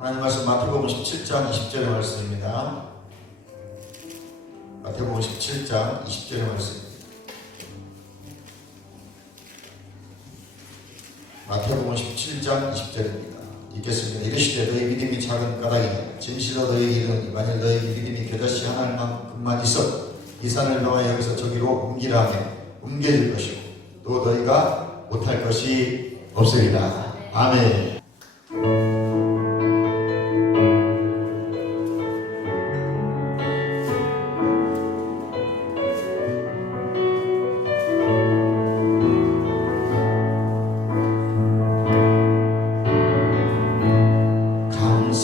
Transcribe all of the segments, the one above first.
하나님 말씀 마태복음 17장 20절의 말씀입니다. 마태복음 17장 20절의 말씀. 마태복음 17장 20절입니다. 읽겠습니다. 이르시되 너희 믿음이 작은 까닭이냐 진실로 너희에게 이르노니 만일 너희 믿음이 겨자씨 하나만큼만 있어 이 산을 놓아 여기서 저기로 옮기라 하면 옮겨질 것이고 또 너희가 못할 것이 없으리라. 아멘.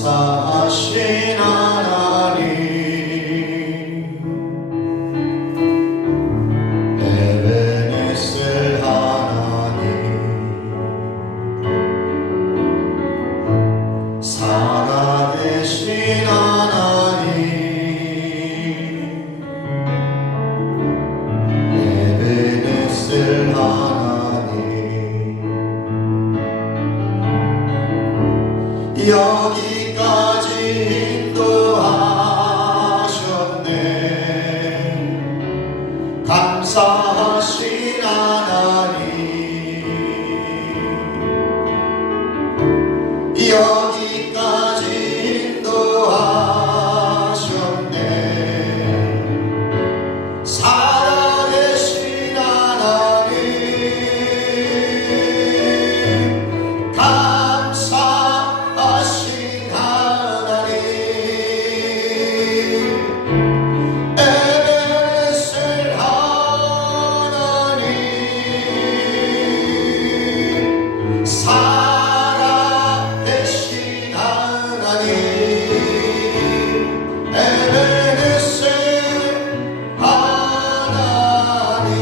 감사하신 하나님 에베네셀 하나님 살아계신 하나님 에베네셀 하나님 여기까지 인도하셨네. 감사하신 하나님 여기까지 인도하셨네. 살아계신 하나님 감사하신 하나님 에베네셀 하나님 살아계신 하나님 에베네셀 하나님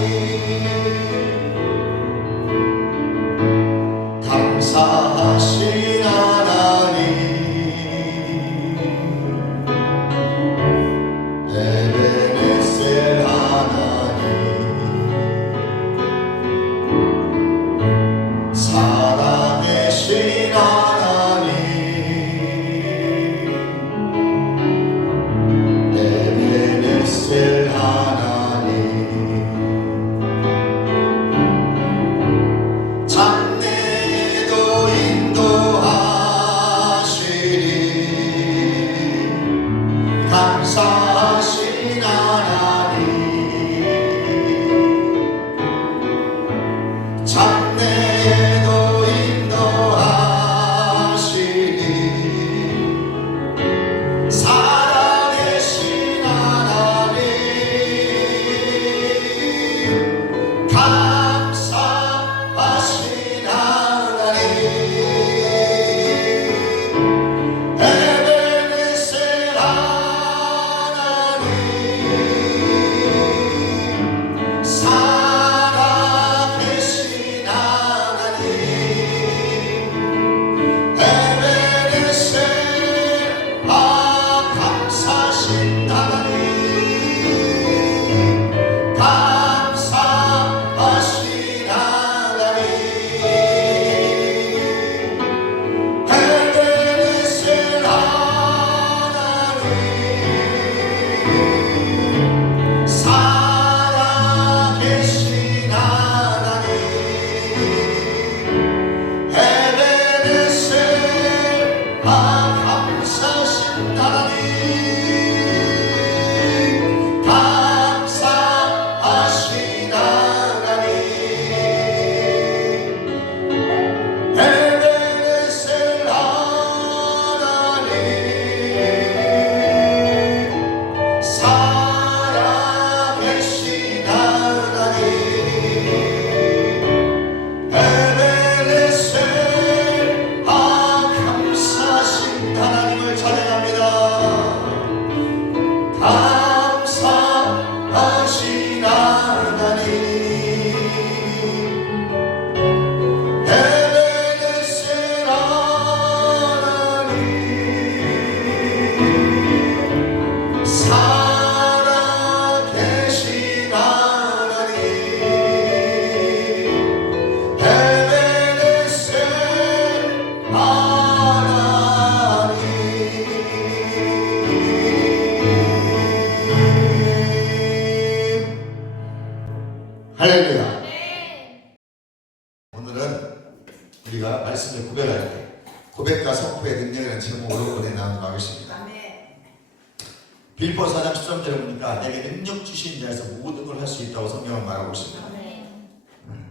감사하신 하나님 에베네셀 하나님 살아계신 하나님 에베네셀 하나님 장래에도 인도하시리 감사하신 하나님 장래에도 인도하시리 살아계신 하나님 감사하신 하나님 에베네셀 하나님 살아계신 하나님 에베네셀 감사하신 하나님 감사하신 하나님 에베네셀 하나님 살아계신 하나님 에베네셀 감사하신 하나님 감사하신 하나님 에베네셀 하나님 살아계신 하나님 에베네셀 감사하신 하나님을 찬양합니다. 할렐루야. 네. 오늘은 우리가 말씀을 고백할 때 고백과 선포의 능력이라는 제목으로 은혜 나누도록 하겠습니다. 빌보 4장 13절에 보니까 내게 능력 주신 자에서 모든 걸 할 수 있다고 성경은 말하고 있습니다.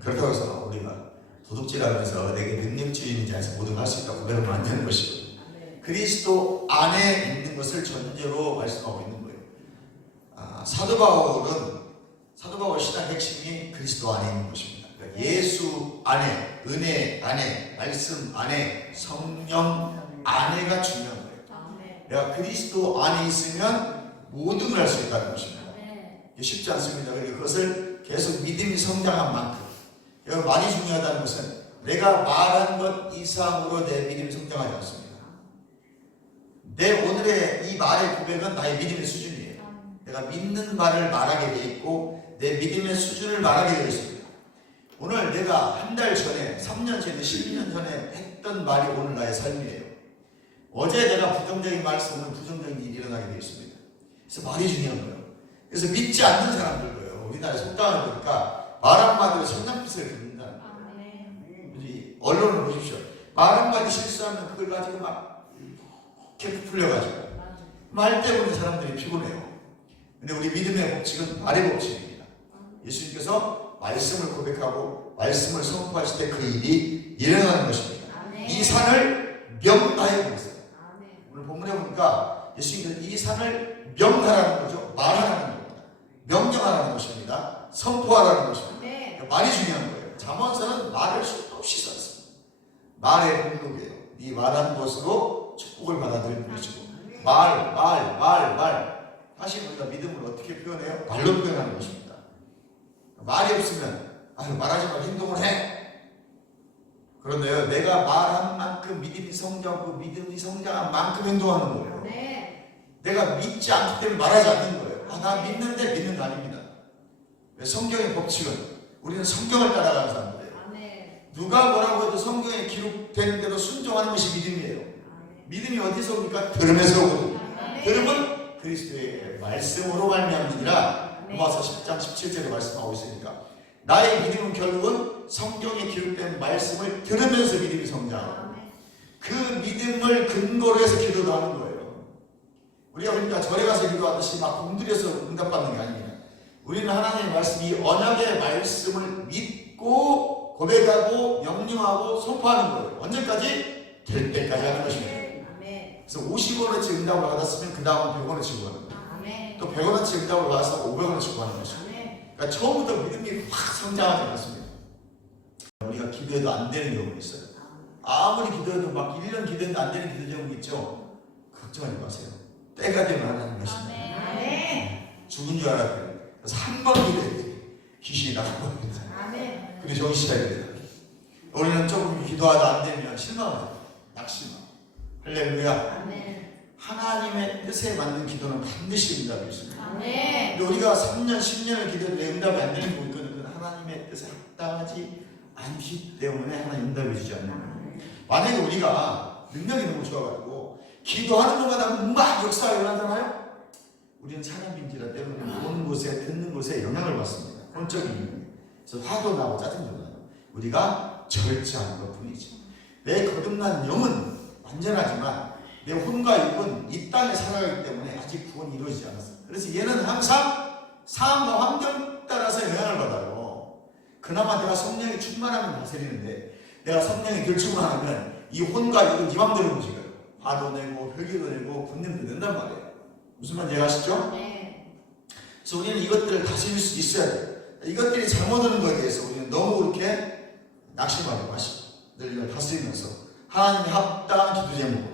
그렇다고 해서 우리가 도둑질하면서 내게 능력 주신 자에서 모든 걸 할 수 있다고 고백하면 안 되는 것이고, 그리스도 안에 있는 것을 전제로 말씀하고 있는 거예요. 사도 바울 신학 핵심이 그리스도 안에 있는 것입니다. 그러니까 예수 안에, 은혜 안에, 말씀 안에, 성령 안에가 중요한 거예요. 내가 그리스도 안에 있으면 모든 걸 할 수 있다는 것입니다. 쉽지 않습니다. 그것을 계속 믿음이 성장한 만큼, 여러분 많이 중요하다는 것은 내가 말한 것 이상으로 내 믿음이 성장하지 않습니다. 내 오늘의 이 말의 고백은 나의 믿음의 수준이에요. 내가 믿는 말을 말하게 돼 있고 내 믿음의 수준을 말하게 되어 있습니다. 오늘 내가 한 달 전에, 3년 전에, 10년 전에 했던 말이 오늘 나의 삶이에요. 어제 내가 부정적인 말씀은 부정적인 일이 일어나게 되어 있습니다. 그래서 말이 중요한 거예요. 그래서 믿지 않는 사람들도요, 우리나라에 속담을 보니까 말 한마디로 천냥빚을 갚는다는 거예요. 우리 언론을 보십시오. 말 한마디 실수하면 그걸 가지고 막 이렇게 풀려가지고 말 때문에 사람들이 피곤해요. 근데 우리 믿음의 법칙은 말의 법칙입니다. 예수님께서 말씀을 고백하고 말씀을 선포하실 때 그 일이 일어나는 것입니다. 이 산을 명하여 보세요. 오늘 본문에 보니까 예수님께서 이 산을 명하라는 거죠. 말하라는 겁니다. 명령하라는 것입니다. 선포하라는 것입니다. 그러니까 말이 중요한 거예요. 잠언서는 말을 수도 없이 썼습니다. 말의 행동이에요. 이 말한 것으로 축복을 받아들이는 것이고, 말. 다시 우리가 믿음을 어떻게 표현해요? 말로 표현하는 것입니다. 말이 없으면 말하지 말고 행동을 해. 그런데요, 내가 말한 만큼 믿음이 성장하고 믿음이 성장한 만큼 행동하는 거예요. 내가 믿지 않기 때문에 말하지 않는 거예요. 나 믿는데 믿는 거 아닙니다. 성경의 법칙은 우리는 성경을 따라가는 사람들이에요. 누가 뭐라고 해도 성경에 기록된 대로 순종하는 것이 믿음이에요. 믿음이 어디서 옵니까? 들음에서 오거든요. 들음은 그리스도의 말씀으로 말미암으니라. 로마서 10장 17절에 말씀하고 있으니까 나의 믿음은 결국은 성경에 기록된 말씀을 들으면서 믿음이 성장하고 그 믿음을 근거로 해서 기도도 하는 거예요. 우리가 그러니까 절에 가서 기도하듯이 막 공들여서 응답받는 게 아닙니다. 우리는 하나님의 말씀, 이 언약의 말씀을 믿고 고백하고 명령하고 선포하는 거예요. 언제까지? 될 때까지 하는 것입니다. 그래서 50원어치 응답을 받았으면 그 다음은 100원어치 구하는 거예요. 또 100원어치 응답을 받았으면 500원어치 구하는 것입니다. 그러니까 처음부터 믿음이 확 성장하지 않습니다. 우리가 기도해도 안 되는 경우가 있어요. 아무리 기도해도 막 1년 기도해도 안 되는 기도 제목이 있죠. 걱정하지 마세요. 때가 되면 하나님 하십니다. 죽은 줄 알았거든요. 그래서 한 번 기도했지 귀신이 나가버립니다. 근데 정신 차려야 됩니다. 우리는 조금 기도하다 안 되면 실망하죠. 낙심하고. 할렐루야. 하나님의 뜻에 맞는 기도는 반드시 응답이 있습니다. 근데 우리가 3년, 10년을 기도해도 왜 응답이 안 되는 거 있거든요. 그건 하나님의 뜻에 합당하지 않기 때문에 하나님 응답이 주지 않는 거예요. 만약에 우리가 능력이 너무 좋아가지고 기도하는 것마다 막 역사가 일어나잖아요. 우리는 사람인지라 때문에 보는 곳에 듣는 곳에 영향을 받습니다. 혼적인 영향. 그래서 화도 나고 짜증도 나요. 우리가 절제하는 것 뿐이죠. 내 거듭난 영은 완전하지만 내 혼과 육은 이 땅에 살아가기 때문에 아직 구원이 이루어지지 않았어요. 그래서 얘는 항상 상황과 환경 따라서 영향을 받아요. 그나마 내가 성령이 충만하면 다스리는데 내가 성령이 결충하면 이 혼과 육은 네 맘대로 움직여요. 화도 내고 혈기도 내고 분냄도 낸단 말이에요. 무슨 말인지 아시죠? 그래서 우리는 이것들을 다스릴 수 있어야 돼요. 이것들이 잘못 오는 것에 대해서 우리는 너무 그렇게 낙심하지 마시고 늘 이걸 다스리면서 하나님의 합당한 기도 제목으로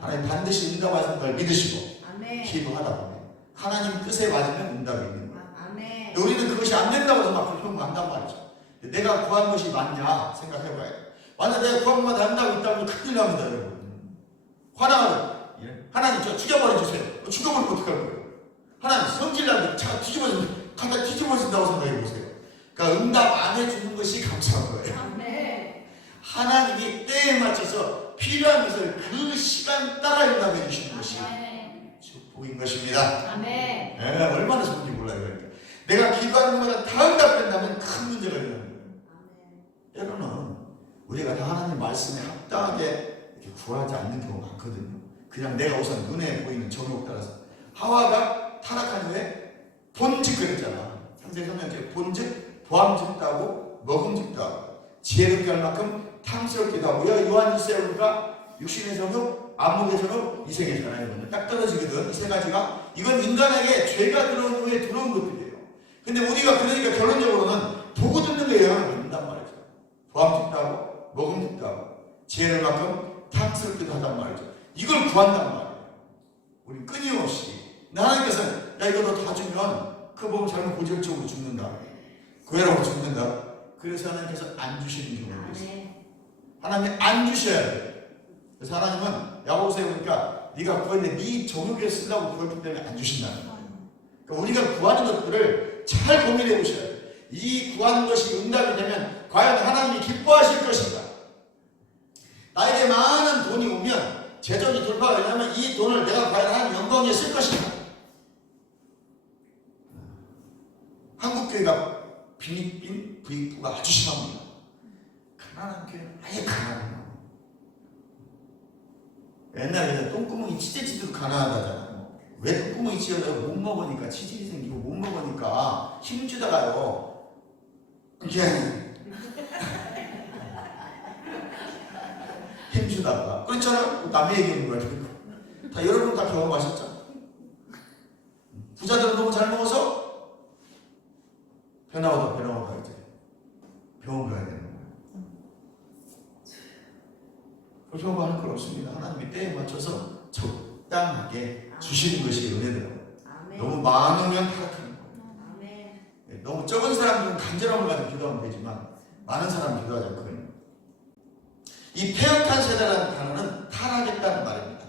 하나님 반드시 응답하시는 걸 믿으시고 기도하다 보면 하나님 뜻에 맞으면 응답이 있는 거예요. 우리는 그것이 안 된다고 해서 막 불평한단 말이죠. 내가 구한 것이 맞냐 생각해봐야 돼요. 만약 내가 구한 것마다 한다고 있다면 큰일 납니다, 여러분. 화나면 하나님 저 죽여버려 주세요. 죽여버리면 어떡할 거예요? 하나님 성질나는데 차 뒤집어진다고 갖다 뒤집어진다고 생각해보세요. 그러니까 응답 안 해주는 것이 감사한 거예요. 하나님이 때에 맞춰서 필요한 것을 그 시간 따라 응답해 주시는 것이 축복인 것입니다. 얼마나 좋은지 몰라요. 그러니까 내가 기도하는 것마다 다 응답된다면 문제가 있는 거예요. 때로는 우리가 다 하나님 말씀에 합당하게 이렇게 구하지 않는 경우가 많거든요. 그냥 내가 우선 눈에 보이는 정욕 따라서. 하와가 타락한 후에 본즉 그랬잖아. 상세 성경에 본즉 보암즉도 하고 먹음직도 하고 지혜롭게 할 만큼 탐스럽기도 하고. 요한 1세에 보니까 육신의 정욕, 안목의 정욕, 이생의 정욕 딱 떨어지거든. 이 세 가지가. 이건 인간에게 죄가 들어온 후에 들어온 것들이에요. 근데 우리가 그러니까 결론적으로는 보고 듣는 거에 영향을 받는단 말이죠. 보암직도 하고 먹음직도 하고 지혜를 만큼 탐스럽기도 하단 말이죠. 이걸 구한단 말이에요. 우리 끊임없이. 하나님께서는 야 이거 너 다 주면 그 보면 잘못 고질적으로 죽는다. 구애라고 죽는다. 그래서 하나님께서 안 주시는 경우가 있어요. 하나님 안 주셔야 돼요. 그래서 하나님은 야고보서에 보니까 네가 구했는데 네 정욕에 쓰려고 구했기 때문에 안 주신다는 거예요. 그러니까 우리가 구하는 것들을 잘 고민해 보셔야 돼요. 이 구하는 것이 응답이 되면 과연 하나님이 기뻐하실 것인가? 나에게 많은 돈이 오면 재정이 돌파가 되려면 이 돈을 내가 과연 하나님 영광에 쓸 것인가? 한국교회가 빈익빈 부익부가 아주 심합니다. 가난한 교회는 아예 가난해요. 옛날에 똥구멍이 치재지도 가난하다잖아요. 왜 똥구멍이 치여서 못 먹으니까 치질이 생기고 못 먹으니까 힘주다가요. 이게 힘주다가 그렇잖아요. 남의 얘기하는 거예요. 다 여러분 다 경험하셨죠? 부자들은 너무 잘 먹어서 배 나오다 이제 병원 가야 되는 거예요. 그런 거 하는 건 없습니다. 하나님이 때에 맞춰서 적당하게 주시는 것이 은혜더라고요. 너무 많으면 타락하는 거예요. 너무 적은 사람들은 간절함을 가지고 기도하면 되지만 많은 사람은 기도하지 않거든요. 이 폐역한 세대라는 단어는 타락했다는 말입니다.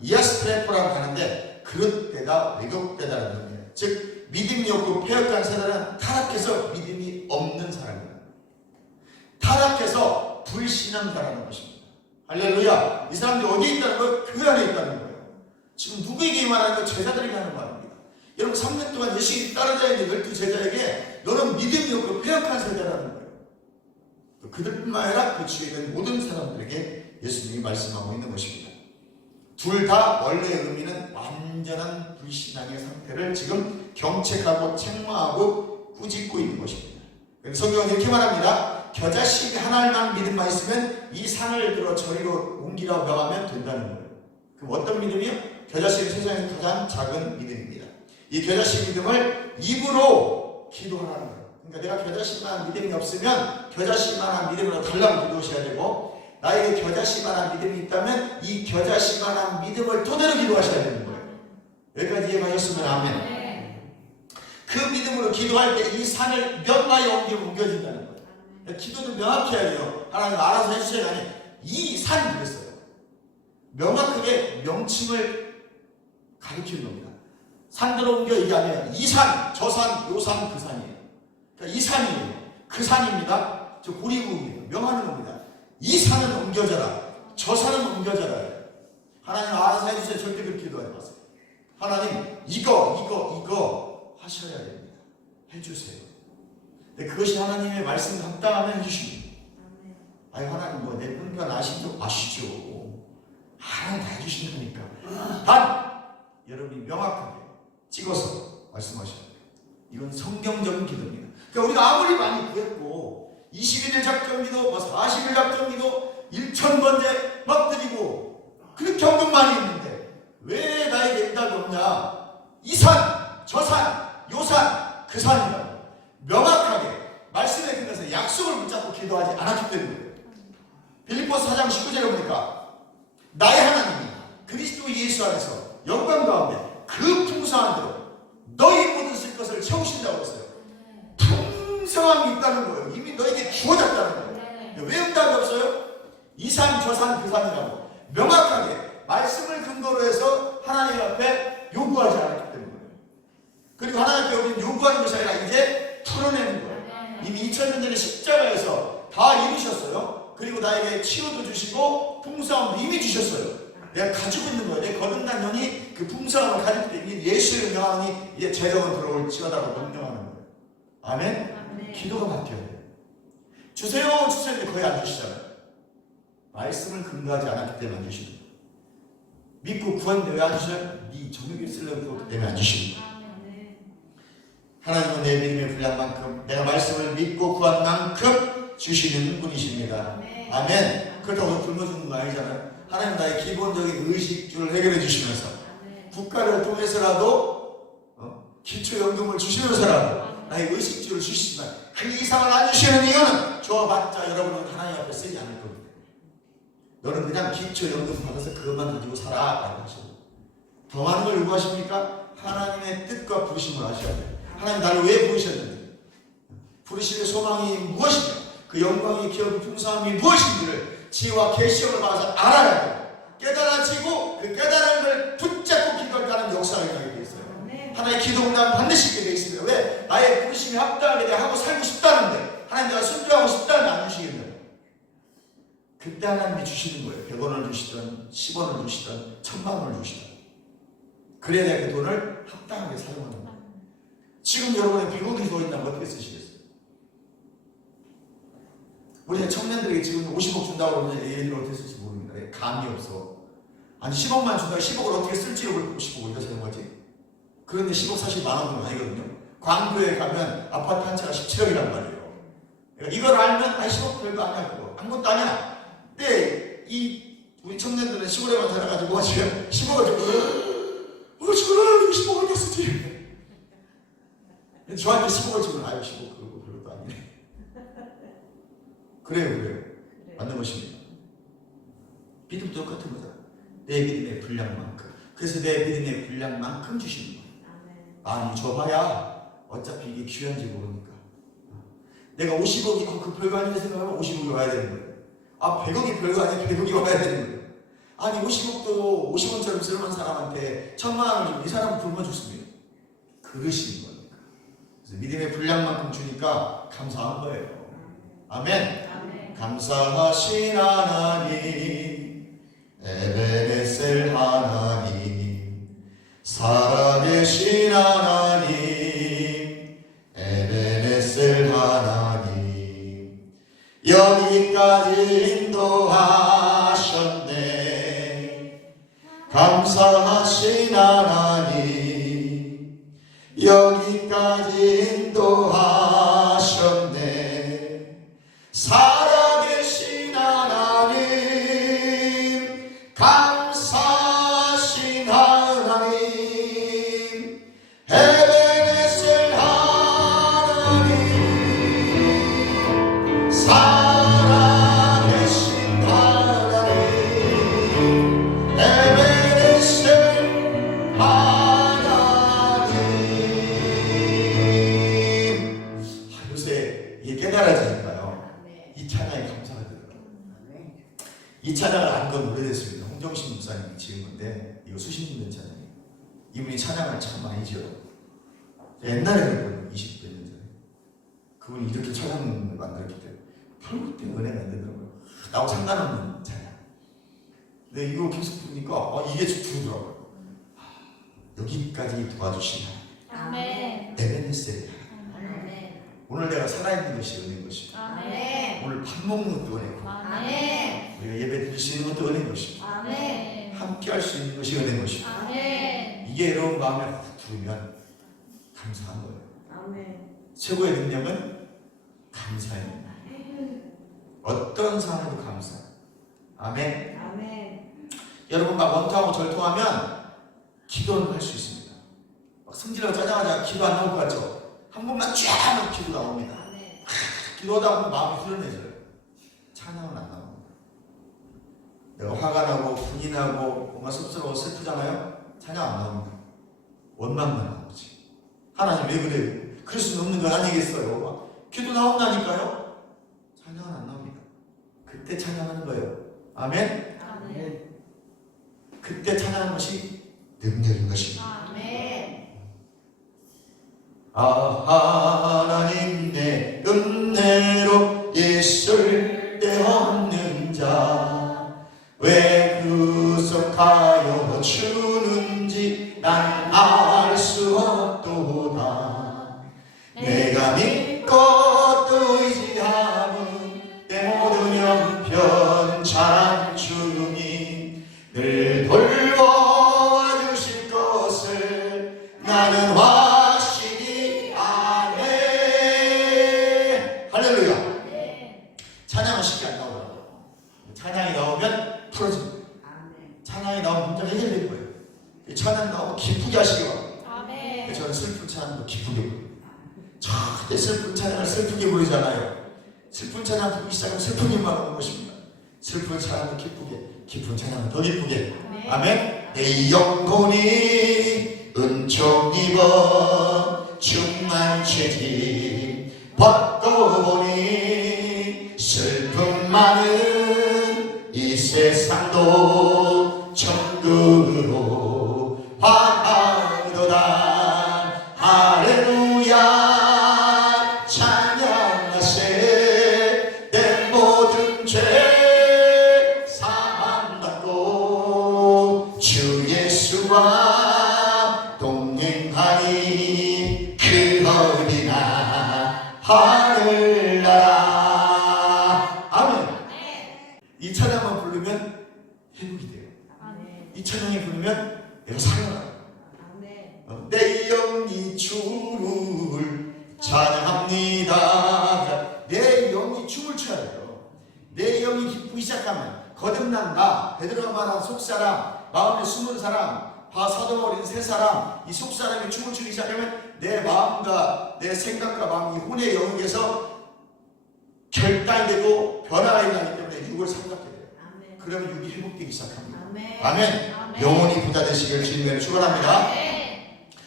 이아스트레포라는 단어인데 그릇되다, 왜곡되다는 의미예요. 즉 믿음이 없고 폐역한 세대는 타락해서 믿음이 없는 사람입니다. 타락해서 불신앙자라는 것입니다. 할렐루야. 이 사람들이 어디에 있다는 거예요? 교회 안에 있다는 거예요. 지금 누구에게 말하는 거? 제자들에게 하는 말입니다. 여러분 3년 동안 예수님이 따르자 있는 12제자에게 너는 믿음이 없고 폐역한 세대라는 거예요. 그들뿐만 아니라 그 주위에 있는 모든 사람들에게 예수님이 말씀하고 있는 것입니다. 둘 다 원래의 의미는 완전한 불신앙의 상태를 지금 경책하고 책망하고 꾸짖고 있는 것입니다. 성경은 이렇게 말합니다. 겨자씨가 하나님만 믿음만 있으면 이 산을 들어 저리로 옮기라고 명하면 된다는 거예요. 그럼 어떤 믿음이요? 겨자씨는 세상에서 가장 작은 믿음입니다. 이 겨자씨 믿음을 입으로 기도하라는 거예요. 그러니까 내가 겨자씨만한 믿음이 없으면 겨자씨만한 믿음으로 달라고 기도하셔야 되고, 나에게 겨자씨만한 믿음이 있다면 이 겨자씨만한 믿음을 토대로 기도하셔야 되는 거예요. 여기까지 이해하셨으면 아멘. 그 믿음으로 기도할 때 이 산을 명하여 옮겨진다는 거예요. 기도도 명확히 해야 돼요. 하나님 알아서 해주셔야 하니 이 산이 그랬어요. 명확하게 명칭을 가리키는 겁니다. 산들어 옮겨 이게 아니에요. 이 산, 저 산, 요 산, 그 산이에요. 그러니까 이 산이에요. 그 산입니다. 저 고리부분이에요. 명하는 겁니다. 이 산은 옮겨져라. 저 산은 옮겨져라. 하나님 알아서 해주세요. 절대 그렇게 기도하지 마세요. 하나님 이거 하셔야 됩니다. 해주세요. 근데 그것이 하나님의 말씀 감당하면 해주십니다. 아니 하나님 뭐 내 편견 아시죠? 하나님 다 해주신다니까. 단 여러분이 명확하게 찍어서 말씀하셔야 돼요. 이건 성경적인 기도입니다. 그러니까 우리가 아무리 많이 구했고 21일 작정기도, 40일 작정기도, 1000번째 막 드리고 그렇게 헌금 많이 했는데 왜 나에게 응답이 없냐? 이 산, 저 산, 요 산, 그 산이라고 명확하게 말씀에 근거해서 약속을 붙잡고 기도하지 않았기 때문에. 빌립보서 4장 19절에 보니까 나의 하나님이 그리스도 예수 안에서 영광 가운데 그 풍성한 대로 너희 모든 쓸 것을 채우신다고 했어요. 풍성함이 있다는 거예요. 이미 너에게 주어졌다는 거예요. 왜 응답이 없어요? 이 산, 저 산, 그 산이라고 명확하게 말씀을 근거로 해서 하나님 앞에 요구하지 않았기 때문에. 그리고 하나님 앞에 우리는 요구하는 것이 아니라 이제 풀어내는 거예요. 이미 2000년 전에 십자가에서 다 이루셨어요. 그리고 나에게 치유도 주시고 풍성함도 이미 주셨어요. 내가 가지고 있는 거예요. 내 거듭난 영이 그 풍성함을 가지고 있기 때문에 예수를 명하니 이제 재정은 들어올지어다라고 명령하는 거예요. 아멘? 기도가 바뀌어야 돼요. 주세요 주세요 거의 안 주시잖아요. 말씀을 근거하지 않았기 때문에 안 주시는 거예요. 믿고 구하는데 왜 안 주셔요? 네 정욕을 쓰려고 그렇기 때문에 안 주시는 거예요. 하나님은 내 믿음의 분량만큼 내가 말씀을 믿고 구한 만큼 주시는 분이십니다. 아멘. 그렇다고 굶어주는 거 아니잖아요. 하나님 나의 기본적인 의식주를 해결해 주시면서 국가를 통해서라도 기초연금을 주시면서라도 나의 의식주를 주시지만 그 이상을 안 주시는 이유는 줘봤자 여러분은 하나님 앞에 쓰지 않을 겁니다. 너는 그냥 기초연금 받아서 그것만 가지고 살아 라고 하시고 더 많은 걸 요구하십니까? 하나님의 뜻과 부르심을 아셔야 돼요. 하나님 나를 왜 부르셨는지, 부르심의 소망이 무엇이며 그 영광의 기업의 풍성함이 무엇인지를 지혜와 계시를 받아서 알아야 돼요. 깨달아지고 그 깨달음을 붙잡고 기도할 때 하나님 역사를 하게 되어 있어요. 하나님의 기도응답 반드시 있게 되어 있습니다. 왜? 나의 부르심이 합당하게 하고 살고 싶다는데 하나님 내가 순종하고 싶다는데 안 주시겠나요? 그때 하나님이 주시는 거예요. 100원을 주시든 10원을 주시든 1000만원을 주시든 그래야 내가 그 돈을 합당하게 사용하는 거예요. 지금 여러분의 100억이 더 있다면 어떻게 쓰시겠어요? 우리 청년들에게 지금 50억 준다고 그러면 얘네들 어떻게 쓸지 모릅니다. 감이 없어. 아니 10억만 준다고 10억을 어떻게 쓸지를 모르고 10억을 어디다 쓰는 거지? 그런데 10억 사실 만원 돈 아니거든요. 광교에 가면 아파트 한 채가 17억이란 말이에요. 그러니까 이걸 알면 10억 별거 아니야 그거. 아무것도 아니야. 근데 우리 청년들은 시골에만 살아가지고 지금 10억을 주고 지금 10억을 어디다 쓰지? 저한테 10억을 주면 아유 10억 그거 별것도 아니네. 그래요. 맞는 것입니다. 믿음도 똑같은 거다. 내 믿음의 분량만큼. 그래서 내 믿음의 분량만큼 주시는 거예요. 아니 줘봐야 어차피 이게 귀한지 모르니까. 내가 50억이 그 별거 아니라 생각하면 50억이 와야 되는 거예요. 100억이 별거 아니라 100억이 와야 되는 거예요. 아니 50억도 50원처럼 쓸만한 사람한테 1000만원을 주면 이 사람은 굶어 죽습니다. 그러시는 거니까. 그래서 믿음의 분량만큼 주니까 감사한 거예요. 아멘. 감사하신 하나님, 에베네셀 하나님, 살아계신 하나님, 에베네셀 하나님, 여기까지 인도하셨네. 감사하신 하나님, 여기까지 인도하셨네. 살아계신 하나님, 감사하신 하나님, 에베네셀 하나님, 살아계신 하나님, 에베네셀 하나님. 요새 이게 깨달아지니까요. 이 찬양이 감사가 되더라고요. 이 찬양을 안 건 오래됐습니다. 홍정신 목사님이 지은 건데 이거 수십 년 된 찬양이에요. 이분이 찬양을 참 많이 지어요. 옛날에 그랬거든요. 20몇 년 전에. 그분이 이렇게 찬양을 만들었기 때문에 별것 때문에 은혜가 안 되더라고요. 나하고 상관없는 찬양. 근데 이거 계속 부르니까 이게 들더라고요. 여기까지 도와주신 하나님. 에베네셀 하나님. 오늘 내가 살아있는 것이 은혜인 것이고 오늘 밥 먹는 것도 은혜고 우리가 예배 드릴 수 있는 것도 은혜인 것이고 함께 할 수 있는 것이 은혜인 것이고 이게 여러분 마음에 확 들으면 감사한 거예요. 최고의 능력은 감사입니다. 어떤 상황에도 감사. 아멘. 여러분 막 원통하고 절통하면 기도는 할 수 있습니다. 막 승질나고 짜증나자 기도 안 나올 것 같죠? 한 번만 쫙 하면 기도 나옵니다. 기도하다 보면 마음이 후련해져요. 찬양은 안 나옵니다. 내가 화가 나고 분이 나고 뭔가 섭섭하고 슬프잖아요. 찬양 안 나옵니다. 원망만 나오지. 하나님 왜 그래요? 그럴 수는 없는 거 아니겠어요? 기도 나온다니까요. 찬양은 안 나옵니다. 그때 찬양하는 거예요. 아멘? 그때 찬양하는 것이 능력인 것입니다. 하나님 내 은혜로 있을 데 없는 자 왜 구속하여 주는지 난 알 수 없도다. 내가 믿고 의지함은 내 모든 형편 참 주님 늘 돌보아 주실 것을 나는 확실히 아네. 할렐루야. 찬양은 쉽게 안 나오더라고요. 찬양이 나오면 풀어집니다. 찬양이 나오면 문제가 해결될 거예요. 찬양 나오면 기쁘게 하시기 바랍니다. 저는 슬픈 찬양도 기쁘게 부르고 절대 슬픈 찬양을 슬프게 부르잖아요. 슬픈 찬양 부르기 시작하면 슬픈 일만 오는 것입니다. 슬픈 찬양도 기쁘게, 기쁜 찬양은 더 기쁘게. 아멘. 내 영혼이 은총 입어 충만체질 받고 보니 슬픔 많은 이 세상도 천국으로 화하도다. 할렐루야 찬양하세. 내 모든 죄 사함받고 주 예수와 동행하니 그 어디나 하늘나라. 아멘. 이 찬양만 부르면 회복이 돼요. 이 찬양이 부르면 내가 살아나요. 내 영이 주를 찬양합니다. 내 영이 춤을 춰야 돼요. 내 영이 기쁘기 시작하면 거듭난 나, 베드로가 말한 속사람, 마음에 숨은 사람, 사도버린 세 사람, 이 속사람이 춤을 추기 시작하면 내 마음과 내 생각과 마음이 혼의 영역에서 결단이 되고 변화가 일어나기 때문에 육을 삼각게 돼요. 그러면 육이 회복되기 시작합니다. 아멘. 영혼이 부자 되시길 주님을 축원합니다.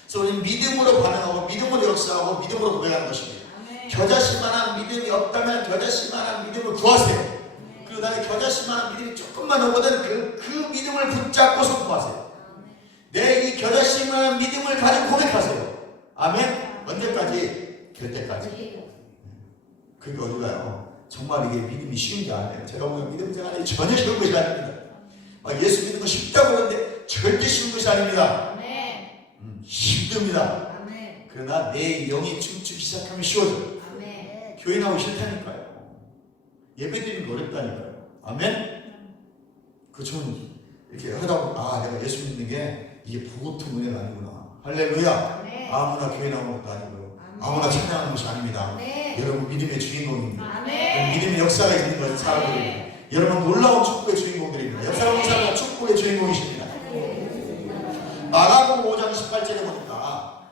그래서 우리는 믿음으로 반응하고 믿음으로 역사하고 믿음으로 고백하는 것입니다. 겨자씨만한 믿음이 없다면 겨자씨만한 믿음을 구하세요. 그리고 나의 겨자씨만한 믿음이 조금만 오거든 그 믿음을 붙잡고서 구하세요. 내 이 겨자씨만한 믿음을 가지고 고백하세요. 아멘. 언제까지? 될 때까지. 그게 어디가요? 정말 이게 믿음이 쉬운 게 아니에요. 제가 보면 믿음 생활이 전혀 쉬운 것이 아닙니다. 예수 믿는 거 쉽다고 그러는데 절대 쉬운 것이 아닙니다. 힘듭니다. 그러나 내 영이 춤추기 시작하면 쉬워져요. 교회 나오기 싫다니까요. 예배 드리는 거 어렵다니까요. 아멘. 그 저는 이렇게 하다 보면 내가 예수 믿는 게 이게 보통 은혜가 아니구나. 할렐루야. 아무나 교회 나오는 것도 아니고요. 아무나 찬양하는 것이 아닙니다. 여러분 믿음의 주인공입니다. 믿음의 역사가 있는 것은 사람들입니다. 여러분 놀라운 축복의 주인공들입니다. 역사가 없는 사람은 축복의 주인공이십니다. 마가복음 5장 18절에 보니까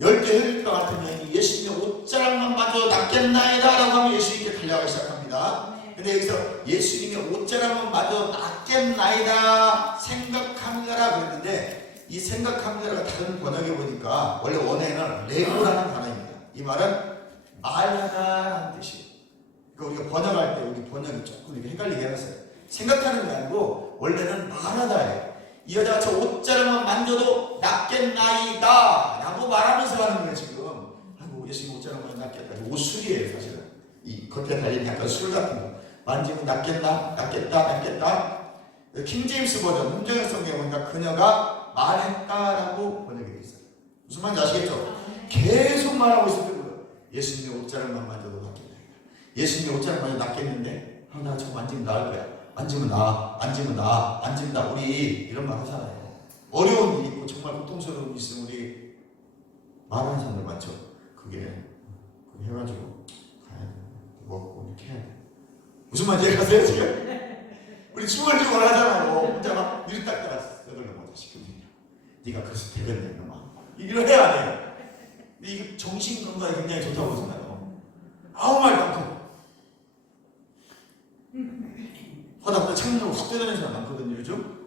10개 혈육과 같으면 예수님의 옷자락만 봐도 낫겠나이다 라고 하면 예수님께 달려가기 시작합니다. 근데 여기서 예수님의 옷자락만 봐도 낫겠나이다 생각합니다라고 그랬는데 이 생각합니다가 다른 번역에 보니까 원래 원어에는 레고라는 단어입니다. 이 말은 말하다라는 뜻이에요. 그러니까 우리가 번역할 때 우리 번역이 조금 이렇게 헷갈리게 해놨어요. 생각하는 게 아니고 원래는 말하다예요. 이 여자가 저 옷자락만 만져도 낫겠나이다 라고 말하면서 하는 거예요. 지금 아이고 예수님 옷자락만 낫겠다. 옷술이에요. 사실은 이 겉에 달린 약간 술 같은 거 만지면 낫겠나? 낫겠다. 킹제임스 버전 문정현 성경에 보니까 그녀가 말했다라고 번역이 되어 있어요. 무슨 말인지 아시겠죠? 계속 말하고 있을 때고요. 예수님의 옷자락만 만져도 낫겠나이다. 예수님의 옷자락만 만져도 낫겠는데 나 저거 만지면 나을 거야. 만지면 나. 우리 이런 말 하잖아요. 어려운 일이 있고 정말 고통스러운 일이 있으면 우리 말하는 사람들 많죠. 그게 해가지고 가야 돼. 먹고 이렇게 해야 돼. 무슨 말인지 아세요 지금? 우리 중얼중얼 하잖아요. 혼자 막 이리 딱 따라서 너를 못해 시키니까 네가 그래서 되겠네 놈아. 이걸 해야 돼요. 근데 이게 정신 건강에 굉장히 좋다고 하잖아요. 아무 말도 않고 하다 보다 창문으로 확 때리는 사람 많거든요, 요즘?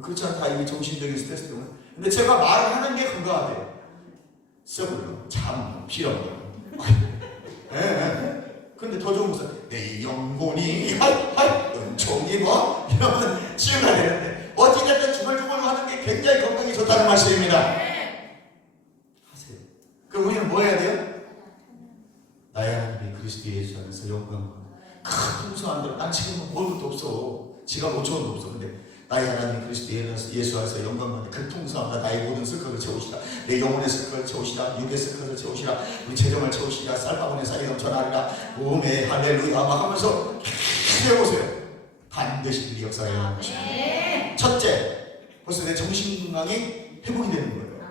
그렇지 않다, 이게 정신적인 스트레스 때문에. 근데 제가 말을 하는 게 그거가 돼요. 썩을로, 참, 필요해. 근데 더 좋은 것은, 내 영혼이, 은총이 뭐? 이러면 치유가 되는데, 어찌됐든 주물주물 하는 게 굉장히 건강에 좋다는 말씀입니다. 하세요. 그럼 우리는 뭐 해야 돼요? 나의 하나님 그리스도 예수 안에서 영광. 큰 무슨 안 들어. 난 지금 뭘 것도 없어. 지갑 5천 원도 없어. 근데 나의 하나님 그리스도 예수 안에서 영광받는 그 풍성함과 나의 모든 슬픔을 채우시라. 내 영혼의 슬픔을 채우시라. 육의 슬픔을 채우시라. 우리 재정을 채우시라. 쌀바구니에 쌀이 넘쳐나리라. 오메 할렐루야 막 하면서 해보세요. 반드시 그리 역사에 일어날 것입니다. 첫째, 벌써 내 정신 건강이 회복이 되는 거예요.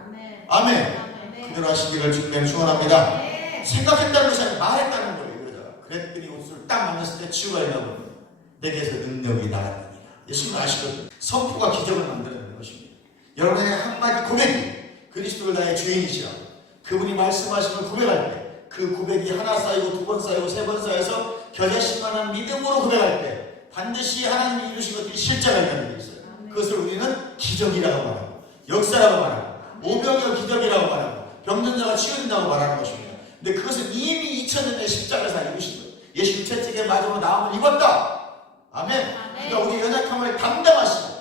아멘. 그대로 하시기를 주님 축원합니다. 생각했다는 것이 아니라 말했다는 거예요. 그러다가 그랬더니 옷을 딱 만났을 때 치유가 일어나고 내게서 능력이 나갔느니라. 예수님 아시거든요. 선포가 기적을 만들어내는 것입니다. 여러분의 한마디 고백이 그리스도를 나의 주인이시라. 그분이 말씀하시는 고백할 때 그 고백이 하나 쌓이고 두 번 쌓이고 세 번 쌓여서 겨자씨만한 믿음으로 고백할 때 반드시 하나님이 이루신 것들이 실제가 있다는 게 있어요. 그것을 우리는 기적이라고 말하고 역사라고 말하고 오병이어 기적이라고 말하고 병든 자가 치유된다고 말하는 것입니다. 근데 그것은 이미 2000년 전에 십자가에서 이루신 거예요. 예수 육체적인 마지막으로 나음을 입었다. 아멘. 그러니까 우리 연약함을 담당하시고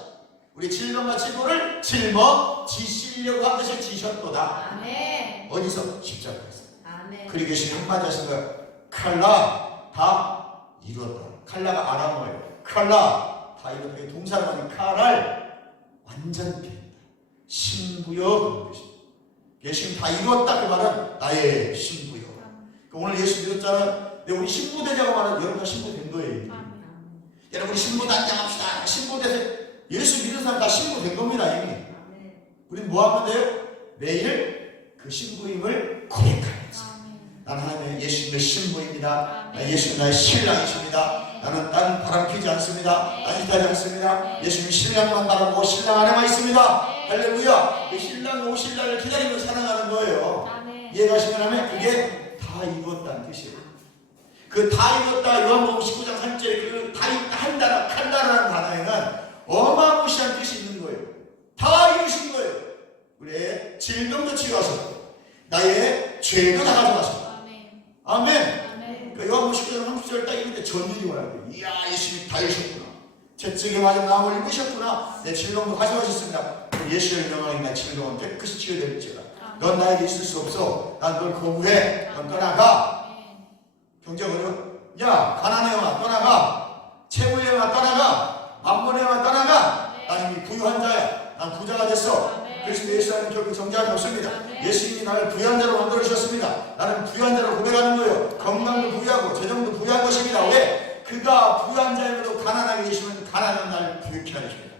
우리 질병과 질고를 짊어지시려고 한 것을 지셨도다. 아멘. 어디서? 십자가에서. 아멘. 그리고 예수님 한마디 하신 거예요. 칼라 다 이루었다. 칼라가 아람어예요. 칼라 다 이루었다. 동사로 하면 칼을 완전 핀다. 신부여 것입니다. 예수님 다 이루었다. 그 말은 나의 신부여. 오늘 예수 믿었잖아요. 근데 우리 신부되자고 말하는 여러분 다 신부된 거예요. 여러분 우리 신부 단장합시다. 신부돼서 예수 믿는 사람 다 신부된 겁니다. 이미. 우리는 뭐 하면 돼요? 매일 그 신부임을 고백하면서 나는 하나님의 예수님의 신부입니다. 예수님 나의 신랑이십니다. 나는 다른 바람 피지 않습니다. 따뜻하지 않습니다. 예수님 신랑만 바라보고 신랑 안에만 있습니다. 할렐루야. 그 신랑 오신날을 기다리며 살아가는 거예요. 이해가시면 하면 그게 다 이뤘다는 뜻이에요. 그 다 이뤘다 요한복음 19장 3절에 그 다 이뤘다 한다라 칼다라는 단어에는 어마무시한 뜻이 있는 거예요. 다 이루신 거예요. 우리의 질병도 치유하셨고 나의 죄도 다 가져가셨고 아멘. 그 요한복음 19장 30절 딱 읽는데 전율이 와요. 이야 예수님 다 이루셨구나. 채찍에 맞은 나무를 입으셨구나. 내 질병도 가져가셨습니다. 예수의 명령이 내 질병은 깨끗이 치유될지라. 넌 나에게 있을 수 없어. 난 널 거부해. 넌 떠나가. 경제적으로 야 가난의 영아 떠나가. 채무의 영아 떠나가. 만mon의 영아 떠나가. 나는 이미 부유한 자야. 난 부자가 됐어. 그래서 예수님은 결국 정죄함이 없습니다. 예수님이 나를 부유한 자로 만들어 주셨습니다. 나는 부유한 자로 고백하는 거예요. 건강도 부유하고 재정도 부유한 것입니다. 왜? 그가 부유한 자임에도 가난하게 계시면 가난한 날 부유케 하십니다.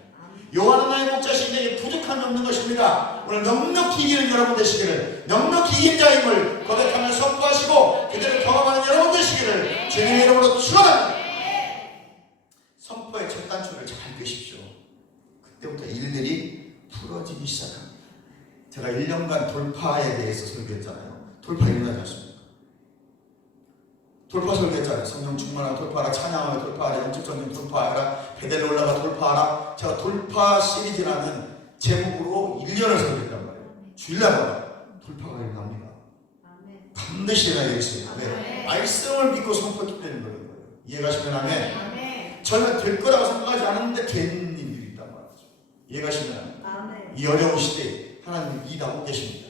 요한은 나의 목자신 내게 부족함이 없는 것입니다. 오늘 넉넉히 이기는 여러분 되시기를, 넉넉히 이긴 자임을 고백하며 선포하시고 그대로 경험하는 여러분 되시기를 주님의 이름으로 축원합니다. 선포의 첫 단추를 잘 꿰십시오. 그때부터 일들이 풀어지기 시작합니다. 제가 1년간 돌파에 대해서 설교했잖아요. 돌파 일어나지 않습니까? 돌파 설교했잖아요. 성령 충만하라 돌파하라, 찬양하라 돌파하라, 영적전쟁 돌파하라, 베델로 올라가 돌파하라. 제가 돌파 시리즈라는 제목으로 1년을 설교했단 말이에요. 주일날 돌파가 일어납니다. 반드시 일어나게 있습니다. 왜? 말씀을 믿고 선포했기 때문에 그런 거예요. 이해가시면 하면 저는 될 거라고 생각하지 않았는데 된 일들이 있단 말이죠. 이해가시면 하면 이 어려운 시대에 하나님이 일하고 계십니다.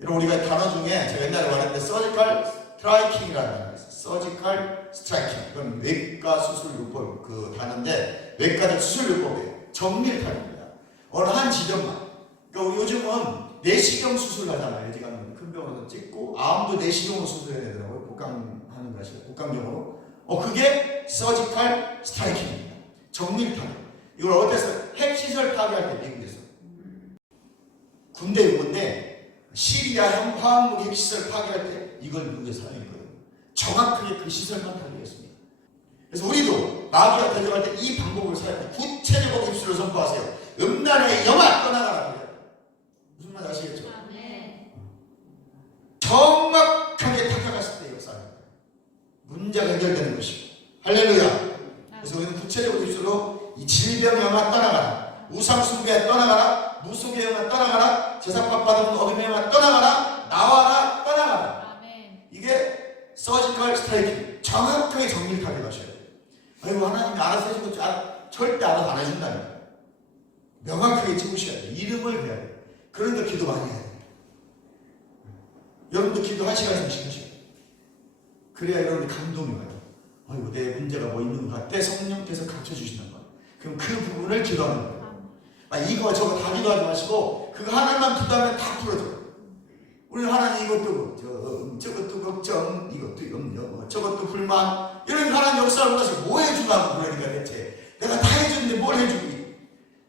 여러분 우리가 단어 중에 제가 옛날에 말했는데 서지컬 스트라이킹이라는 단어가 있어요. 서지컬 스트라이킹. 이건 외과 수술요법 그 단어인데 외과적 수술요법이에요. 정밀탈입니다. 어느 한 지점만. 그러니까 요즘은 내시경 수술을 하잖아요. 제가 큰 병원에서 찍고 암도 내시경으로 수술해야 되더라고요. 복강하는 것이 복강경으로. 그게 서지컬 스트라이킹입니다. 정밀탈. 이걸 어디서 핵시설 파괴할 때 미국에서 군대 요건데 시리아 화학무기 핵시설 파괴할 때 이걸 미국에서 하는 거예요. 정확하게 그 시설만 파괴했습니다. 그래서 우리도 마귀가 대적할 때 이 방법을 사용해 구체적으로 입술을 선포하세요. 음란의 영아 떠나가라. 무슨 말 아시겠죠? 정확하게 타격했을 때 역사입니다. 문제가 해결되는 것이고 할렐루야. 그래서 우리는 구체적으로 입술로 이 질병의 영아 떠나가라, 우상숭배에 떠나가라, 무속의 영아 떠나가라, 제사밥 받은 어둠의 영아 떠나가라, 나와라 떠나가라. 이게 서지컬 스트라이킹. 정확하게 정밀 타격하셔야 돼요. 아이고 하나님이 알아서 해준 거 절대 알아서 안 해준다니까. 명확하게 찍으셔야 돼요. 이름을 해야 돼요. 그러니까 기도 많이 해야 돼요. 여러분도 기도 1시간씩 하셔야 돼요. 그래야 여러분이 감동이 와요. 아이고 내 문제가 뭐 있는 것 같아. 성령께서 가르쳐주신단 말이에요. 그럼 그 부분을 기도하는 거예요. 이거 저거 다 기도하지 마시고 그거 하나만 기도하면 다 풀어져요. 우리는 하나님 이것도 걱정, 저것도 걱정, 이것도 염려, 저것도 불만, 이런 하나님 역사를 몰라서 뭐 해주라고 그러니까 대체 내가 다 해줬는데 뭘 해주기?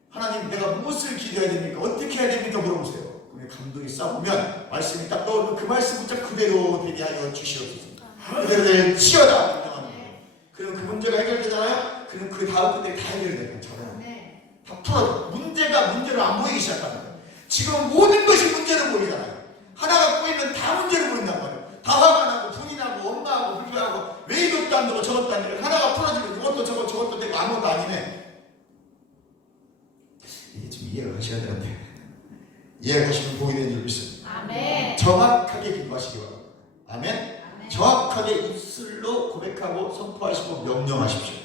하나님 내가 무엇을 기도해야 됩니까? 어떻게 해야 됩니까? 물어보세요. 그럼 감동이 쌓으면 말씀이 딱 떠오르면 그 말씀부터 그대로 되게 하여 주시옵소서. 그대로 치어다. 그럼 그 문제가 해결되잖아요. 그럼 그 다음 분들이 다 해결돼요. 다 풀어져. 문제가 문제로 안 보이기 시작하는 거예요. 지금 모든 것이 문제로 보이잖아요. 하나가 꼬이면 다 문제로 보인단 말이에요. 다 화가 나고 분이 나고 엄마하고 불교하고 왜 이것도 안 되고 저것도 안 되고 하나가 풀어지면 이것도 저것도 되고 아무것도 아니네. 이게 좀 이해가 하셔야 되는데 이해가 하시면 복이 되는 줄 믿습니다. 아멘. 정확하게 기도하시기 바랍니다. 아멘. 정확하게 입술로 고백하고 선포하시고 명령하십시오.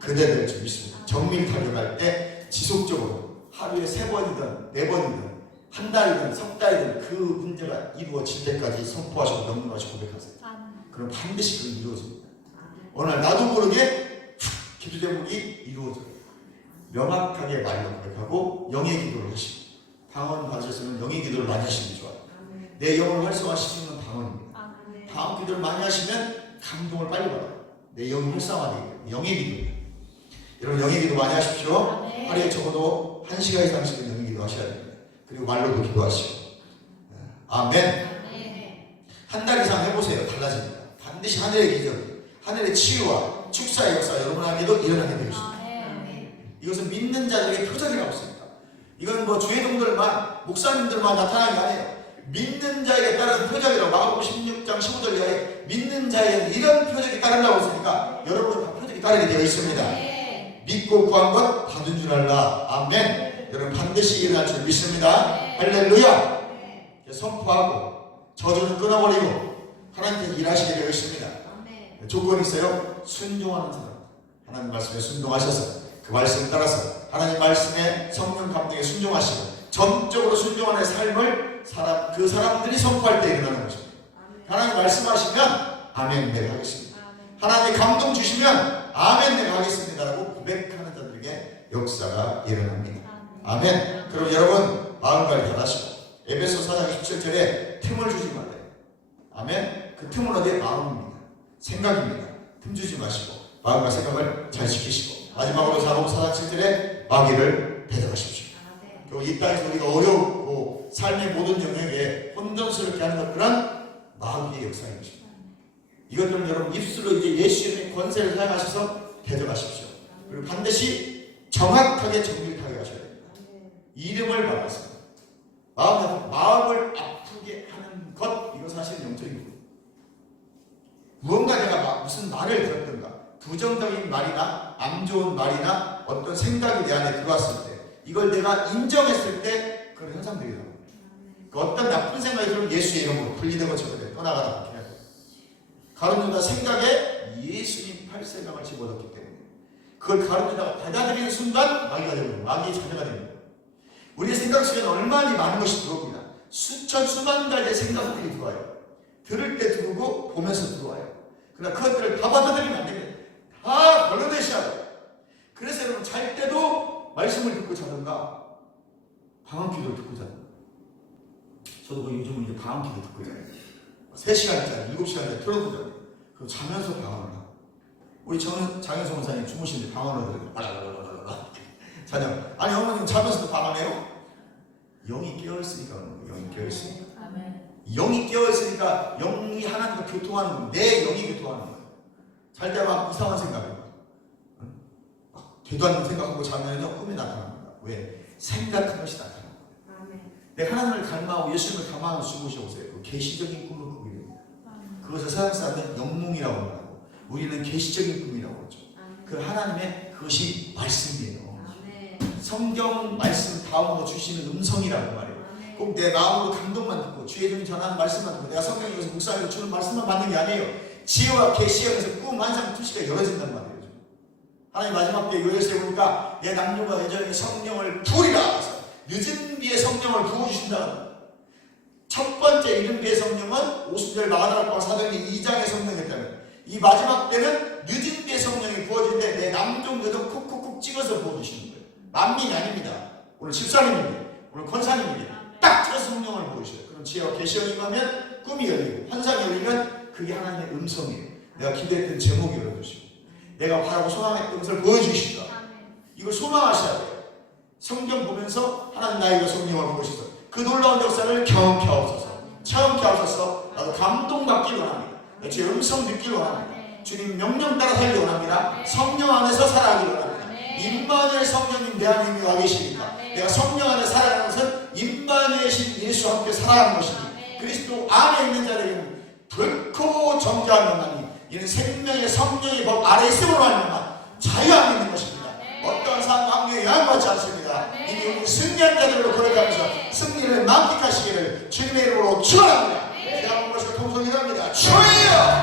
그대로 될 줄 믿습니다. 정밀 타격할 때 지속적으로 하루에 3번이든 4번이든 한 달이든 석 달이든 그 문제가 이루어질 때까지 선포하시고 명령하시고 고백하세요. 그럼 반드시 그게 이루어집니다. 어느 날 나도 모르게 기도 제목이 이루어져요. 명확하게 말로 고백하고 영의 기도를 하시고 방언 받으셨으면 영의 기도를 많이 하시는 게 좋아요. 내 영을 활성화시키는 건 방언입니다. 다음 기도를 많이 하시면 감동을 빨리 받아요. 내 영이 활성화되기 영의 기도입니다. 여러분 영의 기도 많이 하십시오. 하루에 적어도 1시간 이상씩은 영의 기도 하셔야 됩니다. 그리고 말로도 기도하시고. 아멘. 한 달 이상 해보세요. 달라집니다. 반드시 하늘의 기적, 하늘의 치유와 축사의 역사 여러분에게도 일어나게 되겠습니다. 이것은 믿는 자들에게 표적이라고 했습니다. 이건 뭐 주회동들만 목사님들만 나타나는 게 아니에요. 믿는 자에게 따르는 표적이라고 마가복음 16장 15절 이하에 믿는 자에게 이런 표적이 따른다고 했으니까 여러분 다 표적이 따르게 되어 있습니다. 믿고 구한 것 받은 줄 알라. 아멘. 여러분 반드시 일어날 줄 믿습니다. 할렐루야. 선포하고 저주는 끊어버리고 하나님께 일하시게 되어 있습니다. 조건이 있어요. 순종하는 사람. 하나님 말씀에 순종하셔서 그 말씀을 따라서 하나님 말씀에 성령 감동에 순종하시고 전적으로 순종하는 삶을 그 사람들이 선포할 때 일어나는 것입니다. 하나님 말씀하시면 아멘 내가 하겠습니다. 하나님 감동 주시면 아멘 내가 하겠습니다 라고 고백하는 자들에게 역사가 일어납니다. 아멘. 그럼 여러분 마음관리 잘 하시고 에베소 4장 27절에 틈을 주지 말아요. 아멘. 그 틈은 어디에? 마음입니다. 생각입니다. 틈 주지 마시고 마음과 생각을 잘 지키시고 마지막으로 사복음 4장 7절에 마귀를 대적하십시오. 그리고 이 땅에서 우리가 어렵고 삶의 모든 영역에 혼돈스럽게 하는 것들은 마귀의 역사인 것입니다. 이것들은 여러분 입술로 이제 예수님의 권세를 사용하셔서 대적하십시오. 그리고 반드시 정확하게 정밀하게 하셔야 됩니다. 이름을 받아서 마음을 아프게 하는 것, 이거 사실은 영적인 거예요. 무언가 내가 무슨 말을 들었던가 부정적인 말이나 안 좋은 말이나 어떤 생각이 내 안에 들어왔을 때 이걸 내가 인정했을 때 그런 현상들이 나옵니다. 그 어떤 나쁜 생각이 들으면 예수의 이름으로 분리되고 저렇게 떠나가라 이렇게 해야 돼요. 가룟유다 생각에 예수님 팔생각을 집어넣기 때문에 그걸 가룟유다가 받아들이는 순간 마귀가 되고 마귀의 자녀가 됩니다. 우리의 생각 속에는 얼마나 많은 것이 들어옵니다. 수천 수만 가지의 생각들이 들어와요. 들을 때 들어오고 보면서 들어와요. 그러나 그것들을 다 받아들이면 안 됩니다. 다 걸러내셔야 돼요. 그래서 여러분 잘 때도 말씀을 듣고 자든가 방언기도를 듣고 자든가. 저도 뭐 요즘은 이제 방언기도 듣고 자요. 3시간짜리 7시간짜리 틀어보잖아요. 그럼 자면서 방언을 하고. 우리 장현성 원사님 주무시는데 방언을 들어요. 자녀. 아니 어머님 자면서도 방언해요? 영이 깨어있으니까 영이 깨어있으니까. 영이 깨어있으니까 영이 하나님과 교통하는 거예요. 내 영이 교통하는 거예요. 잘 때 막 이상한 생각을 막 되도 않는 생각하고 자면요 꿈이 나타납니다. 왜? 생각한 것이 나타납니다. 내 하나님을 닮아하고 예수님을 닮아하는 수고시 오세요. 그 계시적인 꿈을 꾸게 됩니다. 그것을 서양 사람은 영몽이라고 말하고 우리는 계시적인 꿈이라고 그러죠. 그 하나님의 그것이 말씀이에요. 성경 말씀 다음으로 주시는 음성이라고 말해요. 꼭 내 마음으로 감동만 듣고 주의 종이 전하는 말씀만 듣고 내가 성경에서 묵상해서 주는 말씀만 받는 게 아니에요. 지혜와 계시에서 꿈 환상 투시가 열어진단 말이에요. 하나님 마지막 때 요엘서에 보니까 내 남녀가 예전에 성령을 부으리라 해서 늦은 비의 성령을 부어주신다. 첫 번째 이른 비의 성령은 50절 마가다락방 사도행전 2장의 성령이었다면 이 마지막 때는 늦은 비의 성령이 부어질 때 내 남종 여종 쿡쿡쿡 찍어서 보여주시는 거예요. 만민이 아닙니다. 오늘 집사님입니다. 오늘 권사님입니다. 딱 찍어서 성령을 보여주셔요. 그럼 지혜와 계시가 임하면 꿈이 열리고 환상이 열리면 그게 하나님의 음성이에요. 내가 기도했던 제목이 열어주시고 내가 바라고 소망했던 것을 보여주시다. 이걸 소망하셔야 돼요. 성경 보면서 하나님 나에게 성령을 보여주셔서 그 놀라운 역사를 경험케 하옵소서. 체험케 하옵소서. 나도 감동받기 원합니다. 주의 음성 듣기 원합니다. 주님 명령 따라 살기 원합니다. 성령 안에서 살아가기 원합니다. 임마누엘 성령님 내 안에 와 계시니까 내가 성령 안에 살아가는 것은 임마누엘이신 예수와 함께 살아가는 것이니 그리스도 안에 있는 자에게는 결코 정죄함이 없나니 이는 생명의 성령의 법 아래 있음으로 하는 자유함이 있는 것입니다. 어떠한 삶 환경에 영향받지 않습니다. 이미 우리 승리한 자들로 걸어가면서 승리를 만끽하시기를 주님의 이름으로 축원합니다. 제가 본 것을 통성이랍니다. 주여!